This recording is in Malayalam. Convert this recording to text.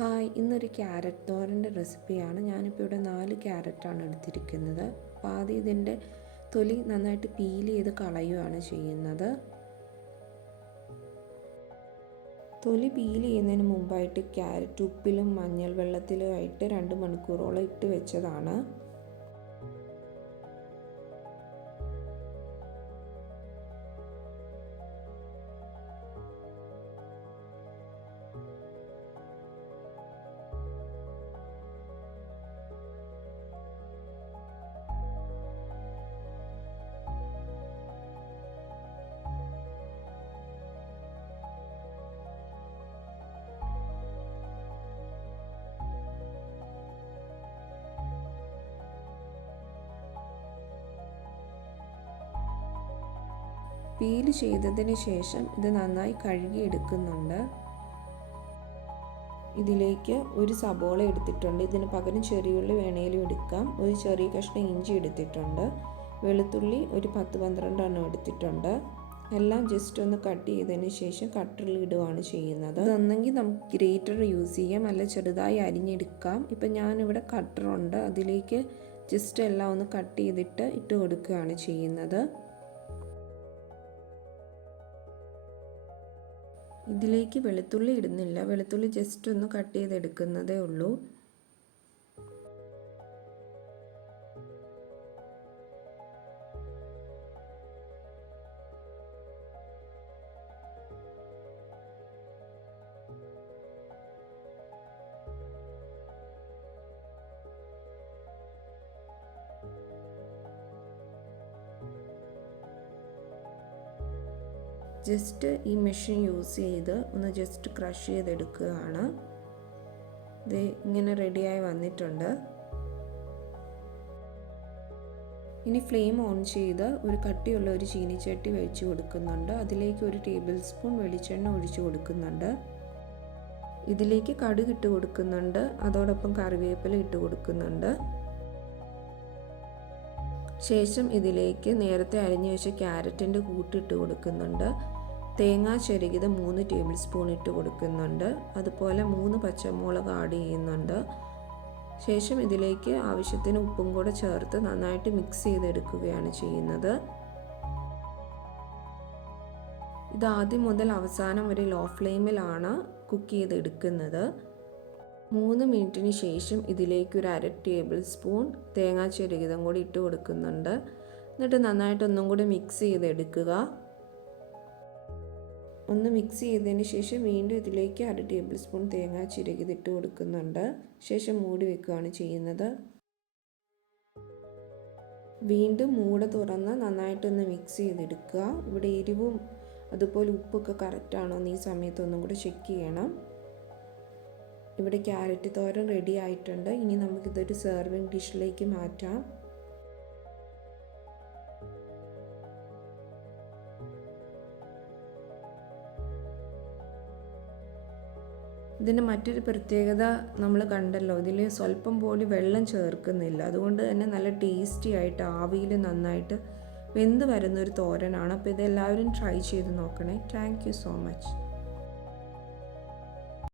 ഹായ്, ഇന്നൊരു ക്യാരറ്റ് തോരൻ്റെ റെസിപ്പിയാണ്. ഞാനിപ്പോൾ ഇവിടെ 4 ക്യാരറ്റാണ് എടുത്തിരിക്കുന്നത്. അപ്പോൾ ആദ്യം ഇതിൻ്റെ തൊലി നന്നായിട്ട് പീൽ ചെയ്ത് കളയുകയാണ് ചെയ്യുന്നത്. തൊലി പീൽ ചെയ്യുന്നതിന് മുമ്പായിട്ട് ക്യാരറ്റ് ഉപ്പിലും മഞ്ഞൾ വെള്ളത്തിലും ആയിട്ട് 2 മണിക്കൂറോളം ഇട്ട് വെച്ചതാണ്. പീൽ ചെയ്തതിന് ശേഷം ഇത് നന്നായി കഴുകിയെടുക്കുന്നുണ്ട്. ഇതിലേക്ക് ഒരു സബോള എടുത്തിട്ടുണ്ട്. ഇതിന് പകരം ചെറിയുള്ളി വേണേലും എടുക്കാം. ഒരു ചെറിയ കഷ്ണം ഇഞ്ചി എടുത്തിട്ടുണ്ട്. വെളുത്തുള്ളി ഒരു 10-12 എണ്ണം എടുത്തിട്ടുണ്ട്. എല്ലാം ജസ്റ്റ് ഒന്ന് കട്ട് ചെയ്തതിന് ശേഷം കട്ടറിൽ ഇടുകയാണ് ചെയ്യുന്നത്. ഇതൊന്നെങ്കിൽ നമുക്ക് ഗ്രേറ്റർ യൂസ് ചെയ്യാം, അല്ല ചെറുതായി അരിഞ്ഞെടുക്കാം. ഇപ്പം ഞാനിവിടെ കട്ടറുണ്ട്, അതിലേക്ക് ജസ്റ്റ് എല്ലാം ഒന്ന് കട്ട് ചെയ്തിട്ട് ഇട്ട് കൊടുക്കുകയാണ് ചെയ്യുന്നത്. ഇതിലേക്ക് വെളുത്തുള്ളി ഇടുന്നില്ല, വെളുത്തുള്ളി ജസ്റ്റ് ഒന്ന് കട്ട് ചെയ്തെടുക്കുന്നതേ ഉള്ളൂ. ജസ്റ്റ് ഈ മെഷീൻ യൂസ് ചെയ്ത് ഒന്ന് ജസ്റ്റ് ക്രഷ് ചെയ്തെടുക്കുകയാണ്. ഇത് ഇങ്ങനെ റെഡിയായി വന്നിട്ടുണ്ട്. ഇനി ഫ്ലെയിം ഓൺ ചെയ്ത് ഒരു കട്ടിയുള്ള ഒരു ചീനിച്ചട്ടി വെച്ച് കൊടുക്കുന്നുണ്ട്. അതിലേക്ക് 1 ടേബിൾ സ്പൂൺ വെളിച്ചെണ്ണ ഒഴിച്ചു കൊടുക്കുന്നുണ്ട്. ഇതിലേക്ക് കടുക് ഇട്ട് കൊടുക്കുന്നുണ്ട്. അതോടൊപ്പം കറിവേപ്പില ഇട്ട് കൊടുക്കുന്നുണ്ട്. ശേഷം ഇതിലേക്ക് നേരത്തെ അരിഞ്ഞു വെച്ച ക്യാരറ്റിൻ്റെ കൂട്ടിട്ട് കൊടുക്കുന്നുണ്ട്. തേങ്ങ ചിരകിയത് 3 ടേബിൾ സ്പൂൺ ഇട്ട് കൊടുക്കുന്നുണ്ട്. അതുപോലെ 3 പച്ചമുളക് ആഡ് ചെയ്യുന്നുണ്ട്. ശേഷം ഇതിലേക്ക് ആവശ്യത്തിന് ഉപ്പും കൂടെ ചേർത്ത് നന്നായിട്ട് മിക്സ് ചെയ്തെടുക്കുകയാണ് ചെയ്യുന്നത്. ഇത് ആദ്യം മുതൽ അവസാനം വരെ ലോ ഫ്ലെയിമിലാണ് കുക്ക് ചെയ്തെടുക്കുന്നത്. 3 മിനിറ്റിന് ശേഷം ഇതിലേക്ക് ഒരു 1/2 ടേബിൾ സ്പൂൺ തേങ്ങ ചിരകിയതും കൂടി ഇട്ട് കൊടുക്കുന്നുണ്ട്. എന്നിട്ട് നന്നായിട്ട് ഒന്നും കൂടി മിക്സ് ചെയ്തെടുക്കുക. ഒന്ന് മിക്സ് ചെയ്തതിന് ശേഷം വീണ്ടും ഇതിലേക്ക് 1/2 ടേബിൾ സ്പൂൺ തേങ്ങ ചിരകിയത് ഇട്ട് കൊടുക്കുന്നുണ്ട്. ശേഷം മൂടി വെക്കുകയാണ് ചെയ്യുന്നത്. വീണ്ടും മൂട തുറന്ന് നന്നായിട്ടൊന്ന് മിക്സ് ചെയ്തെടുക്കുക. ഇവിടെ എരിവും അതുപോലെ ഉപ്പൊക്കെ കറക്റ്റാണോ എന്ന് ഈ സമയത്ത് ഒന്നും കൂടി ചെക്ക് ചെയ്യണം. ഇവിടെ ക്യാരറ്റ് തോരൻ റെഡി ആയിട്ടുണ്ട്. ഇനി നമുക്കിതൊരു സെർവിങ് ഡിഷിലേക്ക് മാറ്റാം. ഇതിന് മറ്റൊരു പ്രത്യേകത നമ്മൾ കണ്ടല്ലോ, ഇതിൽ സ്വല്പം പോലും വെള്ളം ചേർക്കുന്നില്ല. അതുകൊണ്ട് തന്നെ നല്ല ടേസ്റ്റി ആയിട്ട് ആവിയിൽ നന്നായിട്ട് വെന്ത് വരുന്നൊരു തോരനാണ്. അപ്പോൾ ഇതെല്ലാവരും ട്രൈ ചെയ്ത് നോക്കണേ. Thank you so much.